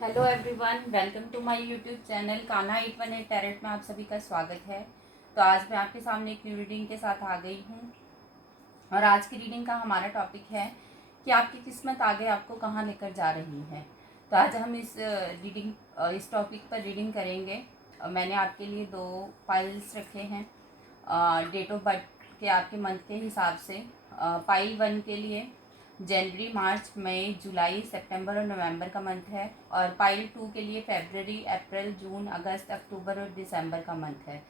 Hello everyone, welcome to my YouTube channel Kanha 818 tarot में आप सभी का स्वागत है। तो आज मैं आपके सामने एक न्यू रीडिंग के साथ आ गई हूँ और आज की रीडिंग का हमारा टॉपिक है कि आपकी किस्मत आगे आपको कहाँ लेकर जा रही है। तो आज हम इस टॉपिक पर रीडिंग करेंगे। मैंने आपके लिए 2 पाइल्स रखे हैं डेट ऑफ बर्थ के आपके मंथ के हिसाब से। पाइल 1 के लिए जनवरी, मार्च, मई, जुलाई, सितंबर और नवंबर का मंथ है और पाइल 2 के लिए फरवरी, अप्रैल, जून, अगस्त, अक्टूबर और दिसंबर का मंथ है।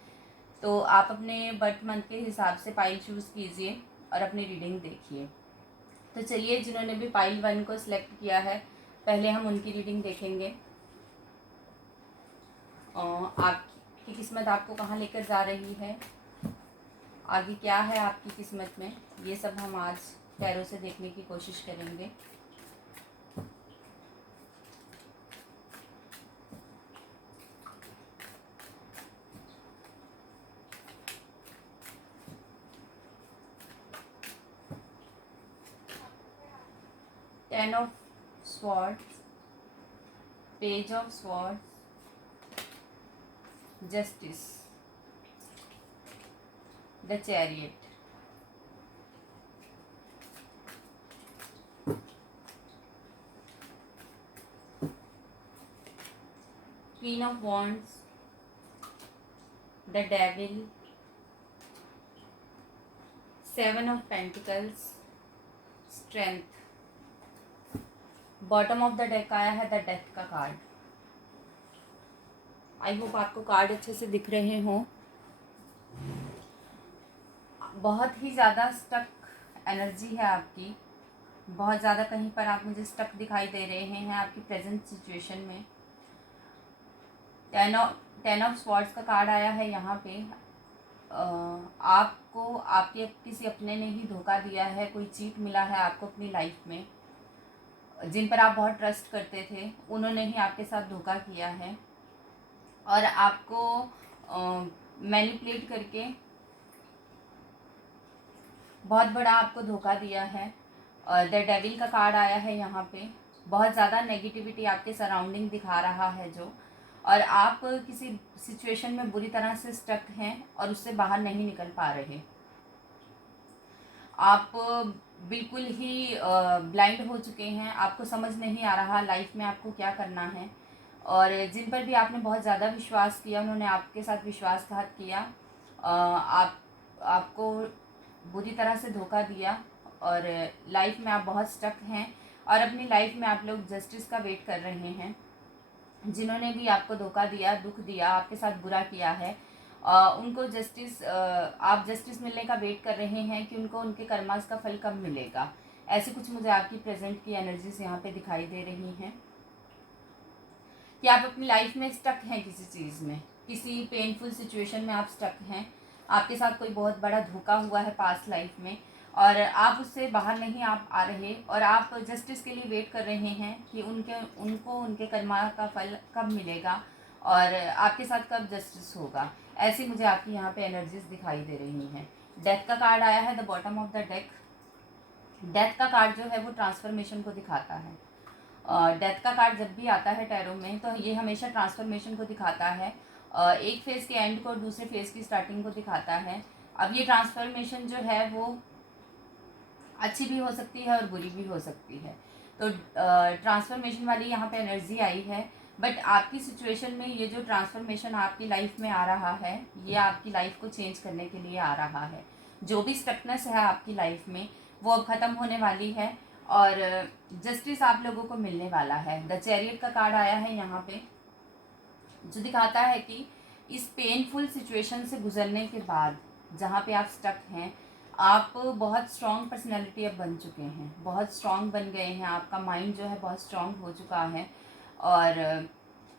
तो आप अपने बर्थ मंथ के हिसाब से पाइल चूज़ कीजिए और अपनी रीडिंग देखिए। तो चलिए, जिन्होंने भी पाइल 1 को सिलेक्ट किया है, पहले हम उनकी रीडिंग देखेंगे। आपकी किस्मत आपको कहाँ लेकर जा रही है, आगे क्या है आपकी किस्मत में, ये सब हम आज टैरो से देखने की कोशिश करेंगे। Ten of swords, page of swords, justice, the chariot, queen of wands, the devil, seven of pentacles, strength. Bottom of the deck आया है द डेथ का कार्ड। आई होप आपको कार्ड अच्छे से दिख रहे हों। बहुत ही ज़्यादा स्टक एनर्जी है आपकी, बहुत ज़्यादा कहीं पर आप मुझे स्टक दिखाई दे रहे हैं आपकी प्रेजेंट सिचुएशन में। टेन ऑफ स्वॉर्ड्स का कार्ड आया है यहाँ पे। आपको आपके किसी अपने ने ही धोखा दिया है, कोई चीट मिला है आपको अपनी लाइफ में। जिन पर आप बहुत ट्रस्ट करते थे उन्होंने ही आपके साथ धोखा किया है और आपको मैनिपुलेट करके बहुत बड़ा आपको धोखा दिया है। और द डेविल का कार्ड आया है यहाँ पे। बहुत ज़्यादा नेगेटिविटी आपके सराउंडिंग दिखा रहा है जो, और आप किसी सिचुएशन में बुरी तरह से स्टक हैं और उससे बाहर नहीं निकल पा रहे। आप बिल्कुल ही ब्लाइंड हो चुके हैं, आपको समझ नहीं आ रहा लाइफ में आपको क्या करना है। और जिन पर भी आपने बहुत ज़्यादा विश्वास किया उन्होंने आपके साथ विश्वासघात किया, आपको बुरी तरह से धोखा दिया और लाइफ में आप बहुत स्टक हैं और अपनी लाइफ में आप लोग जस्टिस का वेट कर रहे हैं। जिन्होंने भी आपको धोखा दिया, दुख दिया, आपके साथ बुरा किया है, उनको जस्टिस आप जस्टिस मिलने का वेट कर रहे हैं कि उनको उनके कर्मास का फल कब मिलेगा। ऐसे कुछ मुझे आपकी प्रेजेंट की एनर्जीज यहाँ पे दिखाई दे रही हैं कि आप अपनी लाइफ में स्टक हैं, किसी चीज़ में, किसी पेनफुल सिचुएशन में आप स्टक हैं। आपके साथ कोई बहुत बड़ा धोखा हुआ है पास्ट लाइफ में और आप उससे बाहर नहीं आ रहे और आप जस्टिस के लिए वेट कर रहे हैं कि उनको उनके कर्मा का फल कब मिलेगा और आपके साथ कब जस्टिस होगा। ऐसी मुझे आपकी यहाँ पे एनर्जीज दिखाई दे रही हैं। डेथ का कार्ड आया है the bottom of the deck. Death का कार्ड जो है वो ट्रांसफॉर्मेशन को दिखाता है। डेथ का कार्ड जब भी आता है टैरो में तो ये हमेशा ट्रांसफॉर्मेशन को दिखाता है। एक फेज़ के एंड को और दूसरे फेज़ की स्टार्टिंग को दिखाता है। अब ये ट्रांसफॉर्मेशन जो है वो अच्छी भी हो सकती है और बुरी भी हो सकती है। तो ट्रांसफॉर्मेशन वाली यहाँ पे एनर्जी आई है, बट आपकी सिचुएशन में ये जो ट्रांसफॉर्मेशन आपकी लाइफ में आ रहा है ये आपकी लाइफ को चेंज करने के लिए आ रहा है। जो भी स्टकनेस है आपकी लाइफ में वो अब ख़त्म होने वाली है और जस्टिस आप लोगों को मिलने वाला है। द चैरियट का कार्ड आया है यहाँ पे, जो दिखाता है कि इस पेनफुल सिचुएशन से गुजरने के बाद जहाँ पे आप स्टक हैं, आप बहुत स्ट्रॉन्ग पर्सनैलिटी अब बन चुके हैं, बहुत स्ट्रॉन्ग बन गए हैं। आपका माइंड जो है बहुत स्ट्रॉन्ग हो चुका है और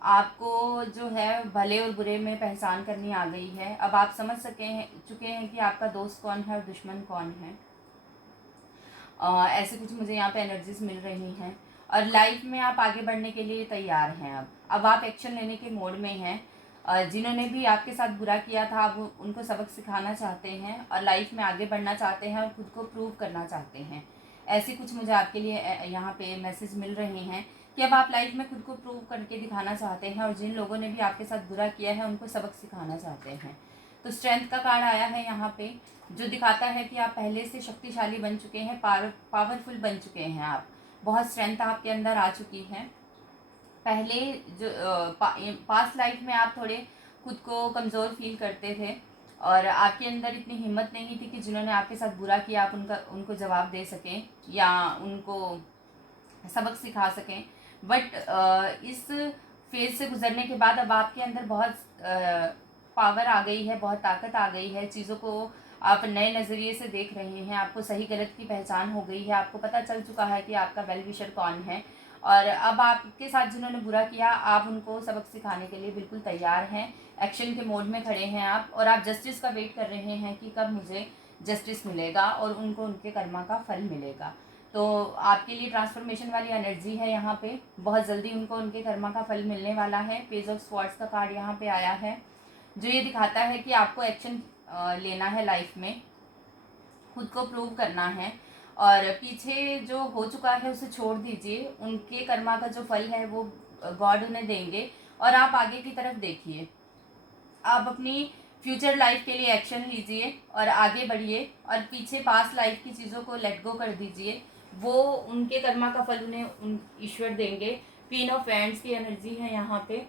आपको जो है भले और बुरे में पहचान करनी आ गई है। अब आप समझ चुके हैं कि आपका दोस्त कौन है और दुश्मन कौन है। ऐसे कुछ मुझे यहाँ पे एनर्जीज मिल रही हैं और लाइफ में आप आगे बढ़ने के लिए तैयार हैं। अब आप एक्शन लेने के मोड में हैं। जिन्होंने भी आपके साथ बुरा किया था आप उनको सबक सिखाना चाहते हैं और लाइफ में आगे बढ़ना चाहते हैं और खुद को प्रूव करना चाहते हैं। ऐसे कुछ मुझे आपके लिए यहाँ पे मैसेज मिल रहे हैं कि अब आप लाइफ में खुद को प्रूव करके दिखाना चाहते हैं और जिन लोगों ने भी आपके साथ बुरा किया है उनको सबक सिखाना चाहते हैं। तो स्ट्रेंथ का कार्ड आया है यहाँ पे, जो दिखाता है कि आप पहले से शक्तिशाली बन चुके हैं, पावरफुल बन चुके हैं। आप बहुत स्ट्रेंथ आपके अंदर आ चुकी है। पहले जो पास्ट लाइफ में आप थोड़े खुद को कमज़ोर फील करते थे और आपके अंदर इतनी हिम्मत नहीं थी कि जिन्होंने आपके साथ बुरा किया आप उनको जवाब दे सकें या उनको सबक सिखा सकें। बट इस फेज़ से गुजरने के बाद अब आपके अंदर बहुत पावर आ गई है, बहुत ताकत आ गई है। चीज़ों को आप नए नज़रिए से देख रहे हैं, आपको सही गलत की पहचान हो गई है, आपको पता चल चुका है कि आपका वेल विशर कौन है। और अब आपके साथ जिन्होंने बुरा किया आप उनको सबक सिखाने के लिए बिल्कुल तैयार हैं, एक्शन के मोड में खड़े हैं आप, और आप जस्टिस का वेट कर रहे हैं कि कब मुझे जस्टिस मिलेगा और उनको उनके कर्मा का फल मिलेगा। तो आपके लिए ट्रांसफॉर्मेशन वाली एनर्जी है यहाँ पे, बहुत जल्दी उनको उनके कर्मा का फल मिलने वाला है। पेज ऑफ स्वॉर्ड्स का कार्ड यहाँ पे आया है, जो ये दिखाता है कि आपको एक्शन लेना है लाइफ में, खुद को प्रूव करना है और पीछे जो हो चुका है उसे छोड़ दीजिए। उनके कर्मा का जो फल है वो गॉड उन्हें देंगे और आप आगे की तरफ देखिए। आप अपनी फ्यूचर लाइफ के लिए एक्शन लीजिए और आगे बढ़िए और पीछे पास्ट लाइफ की चीज़ों को लेट गो कर दीजिए। वो उनके कर्मा का फल उन्हें ईश्वर देंगे। क्वीन ऑफ वैंड्स की एनर्जी है यहाँ पे।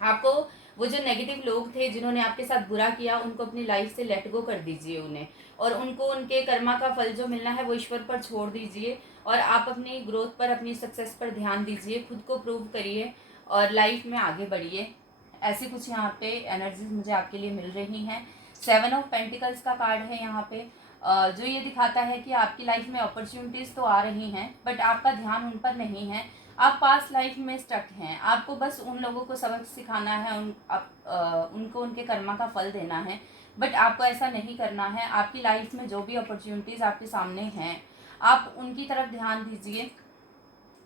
आपको वो जो नेगेटिव लोग थे जिन्होंने आपके साथ बुरा किया उनको अपनी लाइफ से लेट गो कर दीजिए उन्हें, और उनको उनके कर्मा का फल जो मिलना है वो ईश्वर पर छोड़ दीजिए और आप अपनी ग्रोथ पर, अपनी सक्सेस पर ध्यान दीजिए, खुद को प्रूव करिए और लाइफ में आगे बढ़िए। ऐसी कुछ यहाँ पे एनर्जीज मुझे आपके लिए मिल रही हैं। 7 ऑफ पेंटिकल्स का कार्ड है यहाँ पे, जो ये दिखाता है कि आपकी लाइफ में अपॉर्चुनिटीज़ तो आ रही हैं बट आपका ध्यान उन पर नहीं है। आप पास्ट लाइफ में स्टक हैं, आपको बस उन लोगों को सबक सिखाना है, उनको उनके कर्मा का फल देना है, बट आपको ऐसा नहीं करना है। आपकी लाइफ में जो भी अपॉर्चुनिटीज़ आपके सामने हैं आप उनकी तरफ ध्यान दीजिए।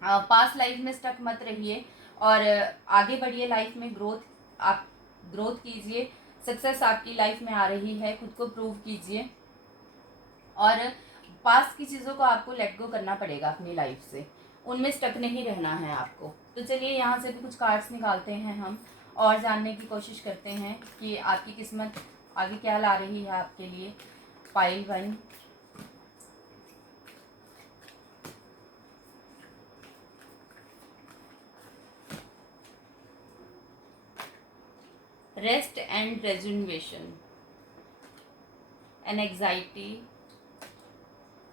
पास्ट लाइफ में स्टक मत रहिए और आगे बढ़िए लाइफ में, आप ग्रोथ कीजिए। सक्सेस आपकी लाइफ में आ रही है, खुद को प्रूव कीजिए और पास्ट की चीज़ों को आपको लेट गो करना पड़ेगा अपनी लाइफ से, उनमें स्टक नहीं रहना है आपको। तो चलिए यहाँ से भी कुछ कार्ड्स निकालते हैं हम और जानने की कोशिश करते हैं कि आपकी किस्मत आगे क्या ला रही है आपके लिए। Pile 1, rest and rejuvenation, anxiety,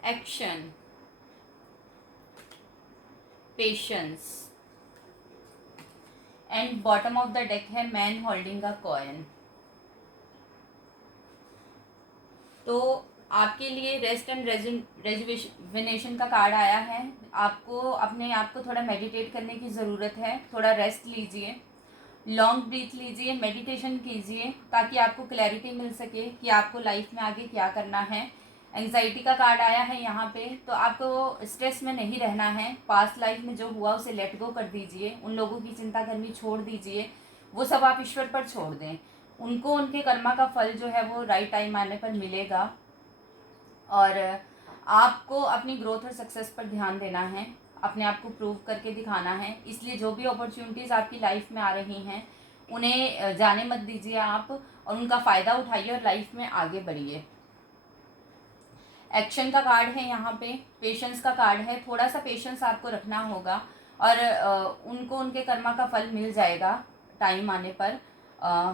action, patience and bottom of the deck है मैन होल्डिंग अ कॉइन। तो आपके लिए रेस्ट एंड रेजुवेनेशन का कार्ड आया है। आपको अपने आप को थोड़ा मेडिटेट करने की ज़रूरत है, थोड़ा रेस्ट लीजिए, लॉन्ग ब्रीथ लीजिए, मेडिटेशन कीजिए ताकि आपको क्लैरिटी मिल सके कि आपको लाइफ में आगे क्या करना है। एंग्जाइटी का कार्ड आया है यहाँ पे, तो आपको स्ट्रेस में नहीं रहना है। पास्ट लाइफ में जो हुआ उसे लेट गो कर दीजिए, उन लोगों की चिंता करनी छोड़ दीजिए, वो सब आप ईश्वर पर छोड़ दें। उनको उनके कर्मा का फल जो है वो राइट टाइम आने पर मिलेगा और आपको अपनी ग्रोथ और सक्सेस पर ध्यान देना है, अपने आप को प्रूव करके दिखाना है। इसलिए जो भी अपॉर्चुनिटीज़ आपकी लाइफ में आ रही हैं उन्हें जाने मत दीजिए आप, और उनका फ़ायदा उठाइए और लाइफ में आगे बढ़िए। एक्शन का कार्ड है यहाँ पे, पेशेंस का कार्ड है। थोड़ा सा पेशेंस आपको रखना होगा और उनको उनके कर्मा का फल मिल जाएगा टाइम आने पर।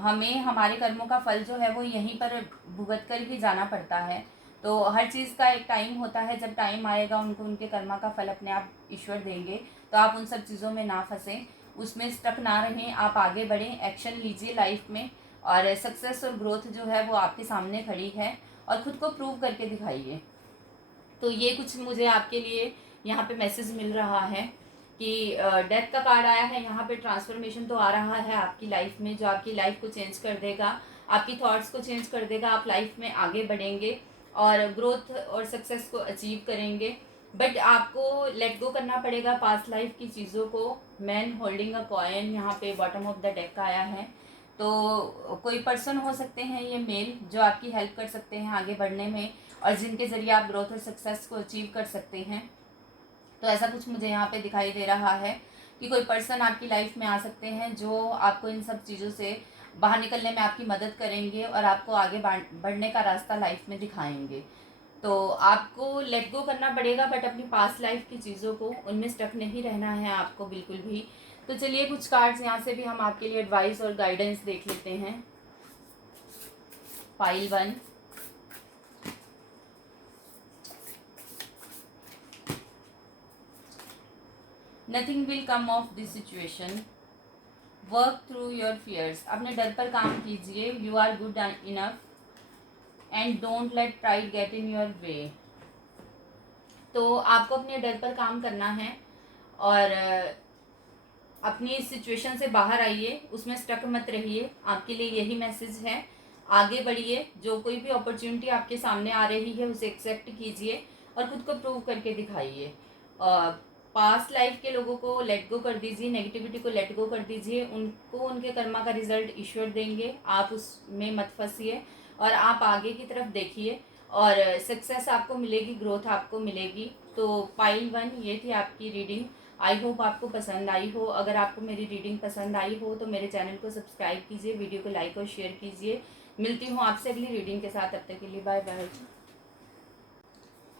हमें हमारे कर्मों का फल जो है वो यहीं पर भुगत कर ही जाना पड़ता है। तो हर चीज़ का एक टाइम होता है, जब टाइम आएगा उनको उनके कर्मा का फल अपने आप ईश्वर देंगे। तो आप उन सब चीज़ों में ना फंसें, उसमें स्टक ना रहें, आप आगे बढ़ें, एक्शन लीजिए लाइफ में और सक्सेस और ग्रोथ जो है वो आपके सामने खड़ी है और ख़ुद को प्रूव करके दिखाइए। तो ये कुछ मुझे आपके लिए यहाँ पे मैसेज मिल रहा है कि डेथ का कार्ड आया है यहाँ पे। ट्रांसफॉर्मेशन तो आ रहा है आपकी लाइफ में, जो आपकी लाइफ को चेंज कर देगा, आपकी थॉट्स को चेंज कर देगा। आप लाइफ में आगे बढ़ेंगे और ग्रोथ और सक्सेस को अचीव करेंगे, बट आपको लेट गो करना पड़ेगा पास्ट लाइफ की चीज़ों को। मैन होल्डिंग अ कॉइन यहाँ पे बॉटम ऑफ द डेक आया है। तो कोई पर्सन हो सकते हैं ये मेल, जो आपकी हेल्प कर सकते हैं आगे बढ़ने में और जिनके ज़रिए आप ग्रोथ और सक्सेस को अचीव कर सकते हैं। तो ऐसा कुछ मुझे यहाँ पे दिखाई दे रहा है कि कोई पर्सन आपकी लाइफ में आ सकते हैं जो आपको इन सब चीज़ों से बाहर निकलने में आपकी मदद करेंगे और आपको आगे बढ़ने का रास्ता लाइफ में दिखाएंगे। तो आपको लेट गो करना पड़ेगा, बट अपनी पास्ट लाइफ की चीज़ों को, उनमें स्टक नहीं रहना है आपको बिल्कुल भी। तो चलिए कुछ कार्ड्स यहाँ से भी हम आपके लिए एडवाइस और गाइडेंस देख लेते हैं। Pile 1, nothing will come of this situation, work through your fears. अपने डर पर काम कीजिए, you are good enough and don't let pride get in your way. तो आपको अपने डर पर काम करना है और अपनी इस सिचुएशन से बाहर आइए, उसमें स्टक मत रहिए। आपके लिए यही मैसेज है, आगे बढ़िए। जो कोई भी अपॉर्चुनिटी आपके सामने आ रही है उसे एक्सेप्ट कीजिए और खुद को प्रूव करके दिखाइए। पास्ट लाइफ के लोगों को लेट गो कर दीजिए, नेगेटिविटी को लेट गो कर दीजिए। उनको उनके कर्मा का रिजल्ट ईश्वर देंगे, आप उसमें मत फंसिए और आप आगे की तरफ देखिए और सक्सेस आपको मिलेगी, ग्रोथ आपको मिलेगी। तो पाइल 1 ये थी आपकी रीडिंग। आई होप आपको पसंद आई हो। अगर आपको मेरी रीडिंग पसंद आई हो तो मेरे चैनल को सब्सक्राइब कीजिए, वीडियो को लाइक और शेयर कीजिए। मिलती हूँ आपसे अगली रीडिंग के साथ, तब तक के लिए बाय बाय।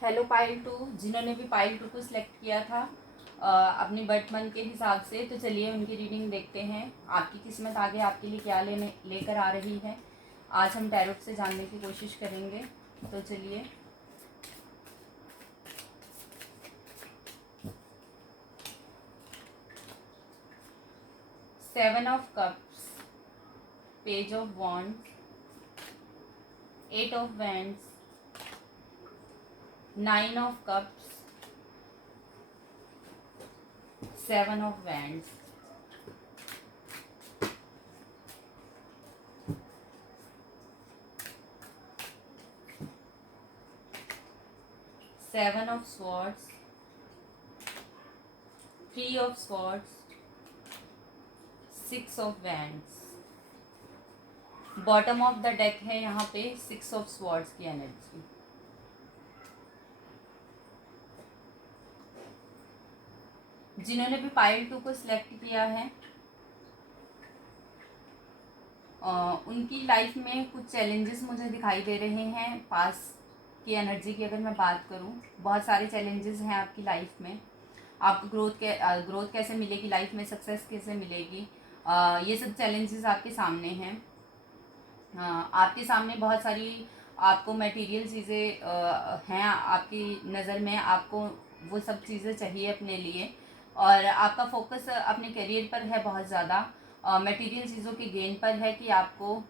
हेलो पाइल 2, जिन्होंने भी पाइल 2 को सिलेक्ट किया था अपनी बर्थ मंथ के हिसाब से, तो चलिए उनकी रीडिंग देखते हैं। आपकी किस्मत आगे आपके लिए क्या लेकर आ रही है, आज हम टैरोट से जानने की कोशिश करेंगे। तो चलिए, seven of cups, page of wands, 8 of wands, 9 of cups, 7 of wands, 7 of swords, 3 of swords, 6 of wands. Bottom of the deck है यहाँ पे 6 ऑफ स्वॉर्ड्स की एनर्जी। जिन्होंने भी पाइल 2 को सिलेक्ट किया है उनकी लाइफ में कुछ चैलेंजेस मुझे दिखाई दे रहे हैं। पास की एनर्जी की अगर मैं बात करूं, बहुत सारे चैलेंजेस हैं आपकी लाइफ में। आपको ग्रोथ कैसे मिलेगी लाइफ में, सक्सेस कैसे मिलेगी, ये सब चैलेंजेस आपके सामने हैं। आपके सामने बहुत सारी आपको मटेरियल चीज़ें हैं आपकी नज़र में, आपको वो सब चीज़ें चाहिए अपने लिए और आपका फोकस अपने करियर पर है बहुत ज़्यादा, मटेरियल चीज़ों के गेन पर है कि आपको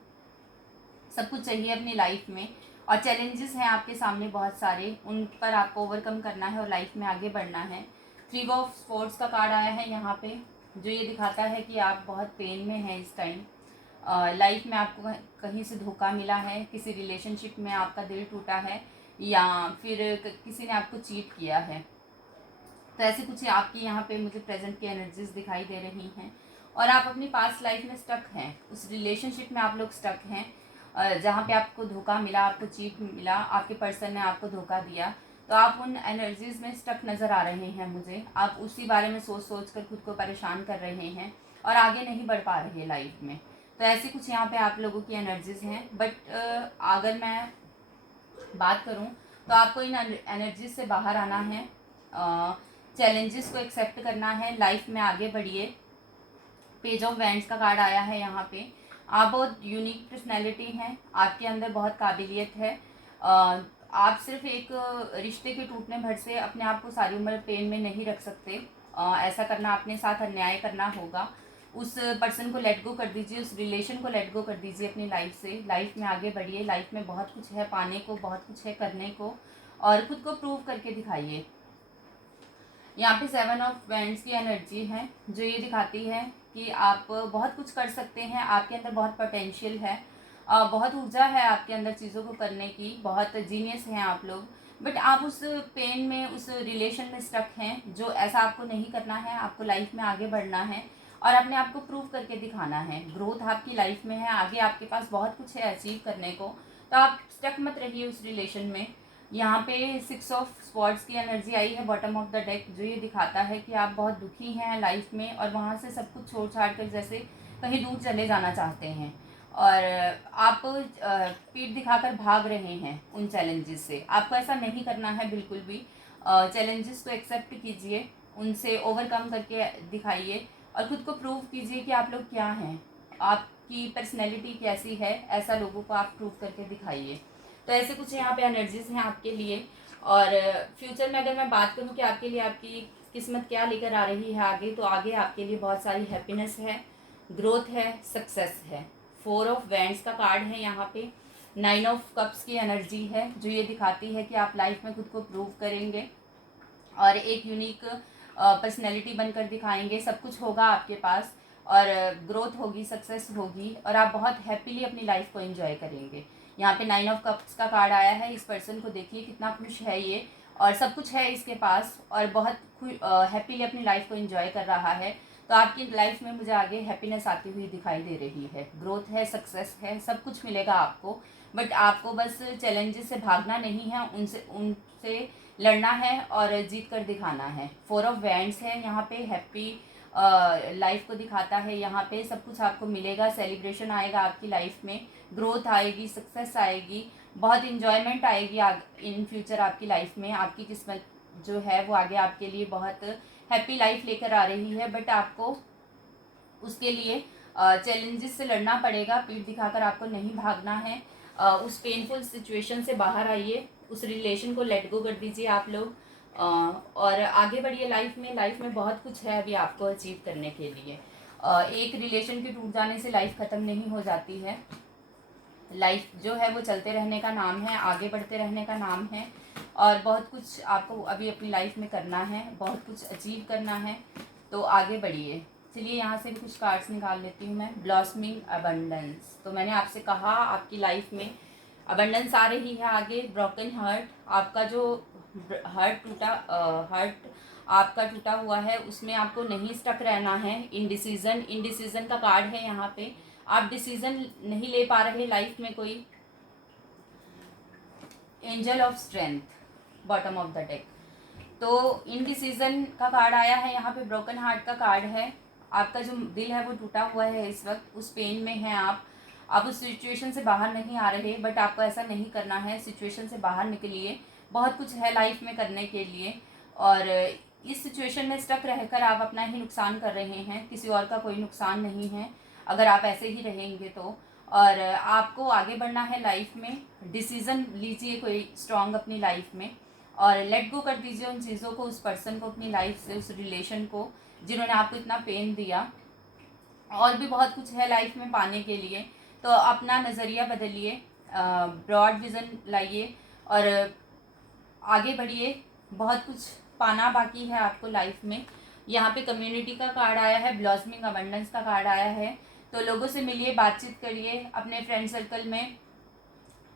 सब कुछ चाहिए अपनी लाइफ में। और चैलेंजेस हैं आपके सामने बहुत सारे, उन पर आपको ओवरकम करना है और लाइफ में आगे बढ़ना है। 3 ऑफ स्पोर्ट्स का कार्ड आया है यहाँ पे, जो ये दिखाता है कि आप बहुत पेन में हैं इस टाइम। लाइफ में आपको कहीं से धोखा मिला है, किसी रिलेशनशिप में आपका दिल टूटा है या फिर किसी ने आपको चीट किया है। तो ऐसे कुछ आपकी यहाँ पे मुझे प्रेजेंट की एनर्जीज दिखाई दे रही हैं और आप अपनी पास्ट लाइफ में स्टक हैं, उस रिलेशनशिप में आप लोग स्टक हैं जहाँ पे आपको धोखा मिला, आपको चीट मिला, आपके पर्सन ने आपको धोखा दिया। तो आप उन एनर्जीज में स्टक नज़र आ रहे हैं मुझे। आप उसी बारे में सोच सोच कर खुद को परेशान कर रहे हैं और आगे नहीं बढ़ पा रहे लाइफ में। तो ऐसी कुछ यहाँ पे आप लोगों की एनर्जीज हैं। बट अगर मैं बात करूँ तो आपको इन एनर्जीज से बाहर आना है, चैलेंजेस को एक्सेप्ट करना है, लाइफ में आगे बढ़िए। पेज ऑफ वैंड्स का कार्ड आया है यहाँ पे। आप बहुत यूनिक पर्सनैलिटी हैं, आपके अंदर बहुत काबिलियत है। आप सिर्फ एक रिश्ते के टूटने भर से अपने आप को सारी उम्र पेन में नहीं रख सकते। ऐसा करना अपने साथ अन्याय करना होगा। उस पर्सन को लेट गो कर दीजिए, उस रिलेशन को लेट गो कर दीजिए अपनी लाइफ से। लाइफ में आगे बढ़िए, लाइफ में बहुत कुछ है पाने को, बहुत कुछ है करने को और खुद को प्रूव करके दिखाइए। यहाँ पे 7 ऑफ वैंड्स की एनर्जी है जो ये दिखाती है कि आप बहुत कुछ कर सकते हैं, आपके अंदर बहुत पोटेंशियल है, बहुत ऊर्जा है आपके अंदर चीज़ों को करने की, बहुत जीनियस हैं आप लोग। बट आप उस पेन में, उस रिलेशन में स्टक हैं, जो ऐसा आपको नहीं करना है। आपको लाइफ में आगे बढ़ना है और अपने आप को प्रूव करके दिखाना है। ग्रोथ आपकी लाइफ में है, आगे आपके पास बहुत कुछ है अचीव करने को। तो आप स्टक मत रहिए उस रिलेशन में। यहाँ पे 6 ऑफ स्वॉर्ड्स की एनर्जी आई है बॉटम ऑफ द डेक, जो ये दिखाता है कि आप बहुत दुखी हैं लाइफ में और वहाँ से सब कुछ छोड़ छाड़ कर जैसे कहीं दूर चले जाना चाहते हैं और आप पीठ दिखाकर भाग रहे हैं उन चैलेंजेस से। आपको ऐसा नहीं करना है बिल्कुल भी। चैलेंजेस को एक्सेप्ट कीजिए, उनसे ओवरकम करके दिखाइए और ख़ुद को प्रूव कीजिए कि आप लोग क्या हैं, आपकी पर्सनैलिटी कैसी है, ऐसा लोगों को आप प्रूव करके दिखाइए। तो ऐसे कुछ यहाँ पे एनर्जीज हैं आपके लिए। और फ्यूचर में अगर मैं बात करूँ कि आपके लिए आपकी किस्मत क्या लेकर आ रही है आगे, तो आगे आपके लिए बहुत सारी हैप्पीनेस है, ग्रोथ है, सक्सेस है। 4 ऑफ वैंड्स का कार्ड है यहाँ पे। 9 ऑफ कप्स की एनर्जी है, जो ये दिखाती है कि आप लाइफ में खुद को प्रूव करेंगे और एक यूनिक पर्सनैलिटी बनकर दिखाएंगे। सब कुछ होगा आपके पास और ग्रोथ होगी, सक्सेस होगी और आप बहुत हैप्पीली अपनी लाइफ को एंजॉय करेंगे। यहाँ पे 9 ऑफ कप्स का कार्ड आया है। इस पर्सन को देखिए कितना खुश है ये और सब कुछ है इसके पास और बहुत हैप्पीली अपनी लाइफ को एंजॉय कर रहा है। तो आपकी लाइफ में मुझे आगे हैप्पीनेस आती हुई दिखाई दे रही है, ग्रोथ है, सक्सेस है, सब कुछ मिलेगा आपको। बट आपको बस चैलेंजेस से भागना नहीं है, उनसे लड़ना है और जीत कर दिखाना है। 4 ऑफ वैंड्स है यहाँ पे, हैप्पी लाइफ को दिखाता है। यहाँ पे सब कुछ आपको मिलेगा, सेलिब्रेशन आएगा आपकी लाइफ में, ग्रोथ आएगी, सक्सेस आएगी, बहुत इन्जॉयमेंट आएगी इन फ्यूचर आपकी लाइफ में। आपकी किस्मत जो है वो आगे आपके लिए बहुत हैप्पी लाइफ लेकर आ रही है। बट आपको उसके लिए चैलेंजेस से लड़ना पड़ेगा, पीठ दिखाकर आपको नहीं भागना है। उस पेनफुल सिचुएशन से बाहर आइए, उस रिलेशन को लेट गो कर दीजिए आप लोग और आगे बढ़िए लाइफ में। लाइफ में बहुत कुछ है अभी आपको अचीव करने के लिए। एक रिलेशन के टूट जाने से लाइफ ख़त्म नहीं हो जाती है। लाइफ जो है वो चलते रहने का नाम है, आगे बढ़ते रहने का नाम है और बहुत कुछ आपको अभी अपनी लाइफ में करना है, बहुत कुछ अचीव करना है। तो आगे बढ़िए। चलिए यहाँ से भी कुछ कार्ड्स निकाल लेती हूँ मैं। ब्लॉसमिंग अबंडेंस, तो मैंने आपसे कहा आपकी लाइफ में अबंडेंस आ रही है आगे। ब्रोकन हार्ट, आपका जो हार्ट आपका टूटा हुआ है उसमें आपको नहीं स्टक रहना है। इनडिसीजन का कार्ड है यहाँ पे। आप डिसीजन नहीं ले पा रहे लाइफ में कोई। Angel of strength bottom of the deck, तो इनडिसीजन का कार्ड आया है यहाँ पे। ब्रोकन हार्ट का कार्ड है। आपका जो दिल है वो टूटा हुआ है इस वक्त, उस पेन में हैं आप उस सिचुएशन से बाहर नहीं आ रहे। बट आपको ऐसा नहीं करना है, सिचुएशन से बाहर निकलिए, बहुत कुछ है लाइफ में करने के लिए। और इस सिचुएशन में स्टक रहकर आप अपना ही नुकसान कर रहे हैं, किसी और का कोई नुकसान नहीं है अगर आप ऐसे ही रहेंगे तो। और आपको आगे बढ़ना है लाइफ में। डिसीज़न लीजिए कोई स्ट्रॉन्ग अपनी लाइफ में और लेट गो कर दीजिए उन चीज़ों को, उस पर्सन को अपनी लाइफ से, उस रिलेशन को जिन्होंने आपको इतना पेन दिया। और भी बहुत कुछ है लाइफ में पाने के लिए, तो अपना नज़रिया बदलिए, ब्रॉड विज़न लाइए और आगे बढ़िए। बहुत कुछ पाना बाकी है आपको लाइफ में। यहाँ पे कम्युनिटी का कार्ड आया है, ब्लॉसमिंग अबंडेंस का कार्ड आया है। तो लोगों से मिलिए, बातचीत करिए, अपने फ्रेंड सर्कल में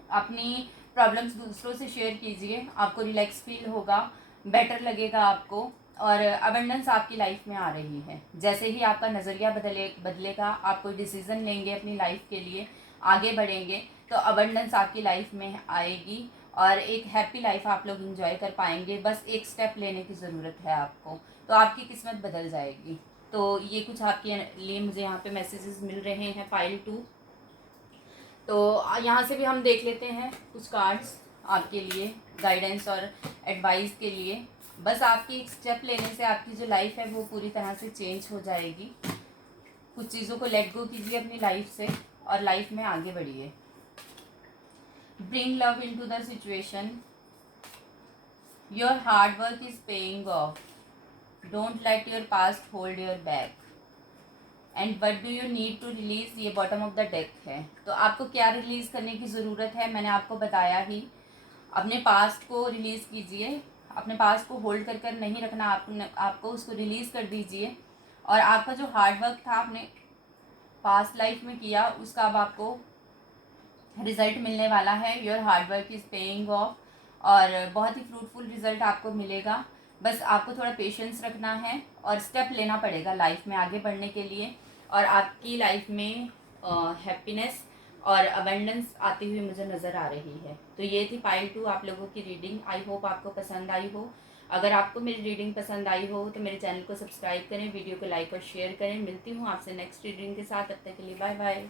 अपनी प्रॉब्लम्स दूसरों से शेयर कीजिए। आपको रिलैक्स फील होगा, बेटर लगेगा आपको और अबंडेंस आपकी लाइफ में आ रही है। जैसे ही आपका नज़रिया बदलेगा, आप कोई डिसीज़न लेंगे अपनी लाइफ के लिए, आगे बढ़ेंगे, तो अबंडेंस आपकी लाइफ में आएगी और एक हैप्पी लाइफ आप लोग इंजॉय कर पाएंगे। बस एक स्टेप लेने की ज़रूरत है आपको, तो आपकी किस्मत बदल जाएगी। तो ये कुछ आपके लिए मुझे यहाँ पे मैसेजेस मिल रहे हैं पाइल 2। तो यहाँ से भी हम देख लेते हैं कुछ कार्ड्स आपके लिए गाइडेंस और एडवाइस के लिए। बस आपकी एक स्टेप लेने से आपकी जो लाइफ है वो पूरी तरह से चेंज हो जाएगी। कुछ चीज़ों को लेट गो कीजिए अपनी लाइफ से और लाइफ में आगे बढ़िए। Bring love into the situation, your hard work is paying off, don't let your past hold your back, and what do you need to release, ये बॉटम ऑफ द डेक है। तो आपको क्या रिलीज़ करने की ज़रूरत है, मैंने आपको बताया ही। अपने पास्ट को रिलीज़ कीजिए, अपने पास्ट को होल्ड कर नहीं रखना, आपको उसको रिलीज़ कर दीजिए। और आपका जो हार्ड वर्क था आपने पास्ट लाइफ में किया, उसका अब आपको रिज़ल्ट मिलने वाला है। Your hard work is paying off और बहुत ही फ्रूटफुल रिज़ल्ट आपको मिलेगा। बस आपको थोड़ा पेशेंस रखना है और स्टेप लेना पड़ेगा लाइफ में आगे बढ़ने के लिए और आपकी लाइफ में हैप्पीनेस, और अबेंडेंस आती हुई मुझे नज़र आ रही है। तो ये थी पाइल 2 आप लोगों की रीडिंग। आई होप आपको पसंद आई हो। अगर आपको मेरी रीडिंग पसंद आई हो तो मेरे चैनल को सब्सक्राइब करें, वीडियो को लाइक और शेयर करें। मिलती हूँ आपसे नेक्स्ट रीडिंग के साथ, तब तक के लिए बाय बाय।